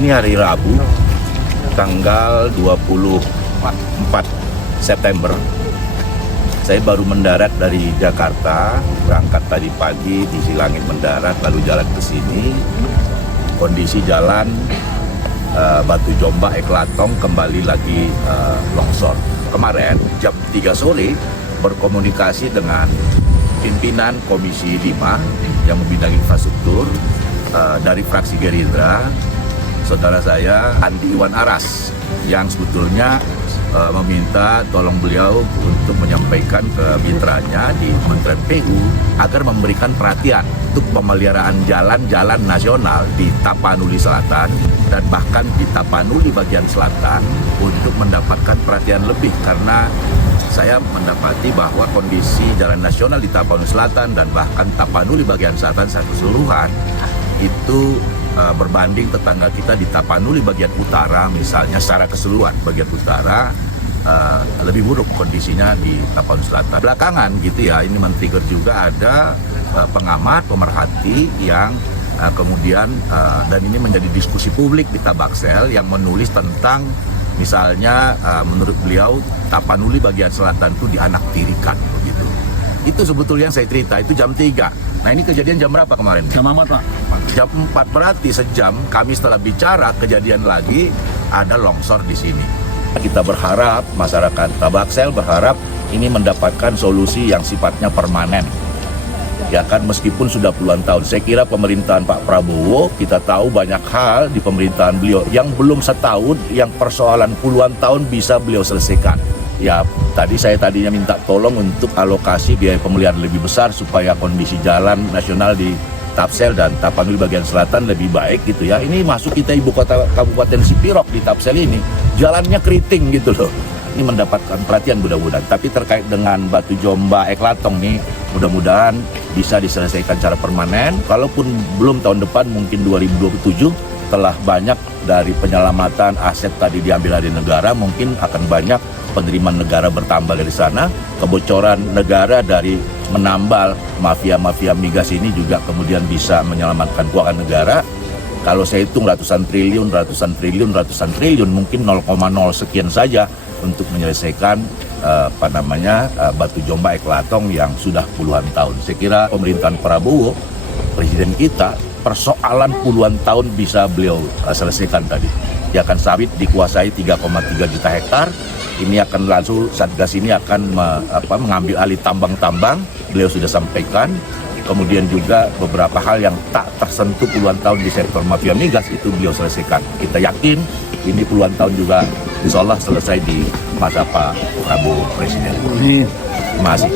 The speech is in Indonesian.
Ini hari Rabu, tanggal 24 September. Saya baru mendarat dari Jakarta, berangkat tadi pagi di Silangit mendarat, lalu jalan ke sini. Kondisi jalan Batu Jomba Eklatong kembali lagi longsor. Kemarin jam 3 sore berkomunikasi dengan pimpinan Komisi 5 yang membidangi infrastruktur dari fraksi Gerindra, saudara saya Andi Iwan Aras, yang sebetulnya meminta tolong beliau untuk menyampaikan ke mitranya di Kementerian PU agar memberikan perhatian untuk pemeliharaan jalan-jalan nasional di Tapanuli Selatan dan bahkan di Tapanuli bagian selatan untuk mendapatkan perhatian lebih, karena saya mendapati bahwa kondisi jalan nasional di Tapanuli Selatan dan bahkan Tapanuli bagian selatan secara keseluruhan itu berbanding tetangga kita di Tapanuli bagian utara, misalnya secara keseluruhan bagian utara lebih buruk kondisinya di Tapanuli Selatan. Belakangan gitu ya, ini men-trigger juga ada pengamat, pemerhati yang kemudian dan ini menjadi diskusi publik di Tabaksel yang menulis tentang misalnya menurut beliau Tapanuli bagian selatan itu dianaktirikan begitu. Itu sebetulnya yang saya cerita, itu jam 3. Nah ini kejadian jam berapa kemarin? Jam 4, Pak. Jam 4, berarti sejam kami setelah bicara kejadian lagi ada longsor di sini. Kita berharap, masyarakat Tabaksel berharap ini mendapatkan solusi yang sifatnya permanen. Ya kan, meskipun sudah puluhan tahun. Saya kira pemerintahan Pak Prabowo, kita tahu banyak hal di pemerintahan beliau yang belum setahun, yang persoalan puluhan tahun bisa beliau selesaikan. Ya, saya tadinya minta tolong untuk alokasi biaya pemeliharaan lebih besar supaya kondisi jalan nasional di Tapsel dan Tapanuli bagian selatan lebih baik gitu ya. Ini masuk kita ibu kota Kabupaten Sipirok di Tapsel ini, jalannya keriting gitu loh. Ini mendapatkan perhatian mudah-mudahan. Tapi terkait dengan Batu Jomba Eklatong nih, mudah-mudahan bisa diselesaikan secara permanen. Kalaupun belum tahun depan, mungkin 2027, telah banyak dari penyelamatan aset tadi diambil dari negara, mungkin akan banyak penerimaan negara bertambah dari sana, kebocoran negara dari menambal mafia-mafia migas ini juga kemudian bisa menyelamatkan keuangan negara. Kalau saya hitung ratusan triliun, mungkin 0,0 sekian saja untuk menyelesaikan Batu Jomba Eklatong yang sudah puluhan tahun. Saya kira pemerintahan Prabowo, presiden kita, persoalan puluhan tahun bisa beliau selesaikan tadi. Dia akan sawit dikuasai 3,3 juta hektar. Ini akan langsung Satgas ini akan mengambil alih tambang-tambang. Beliau sudah sampaikan. Kemudian juga beberapa hal yang tak tersentuh puluhan tahun di sektor mafia migas itu beliau selesaikan. Kita yakin ini puluhan tahun juga insya Allah selesai di masa Pak Prabowo Presiden. Terima kasih.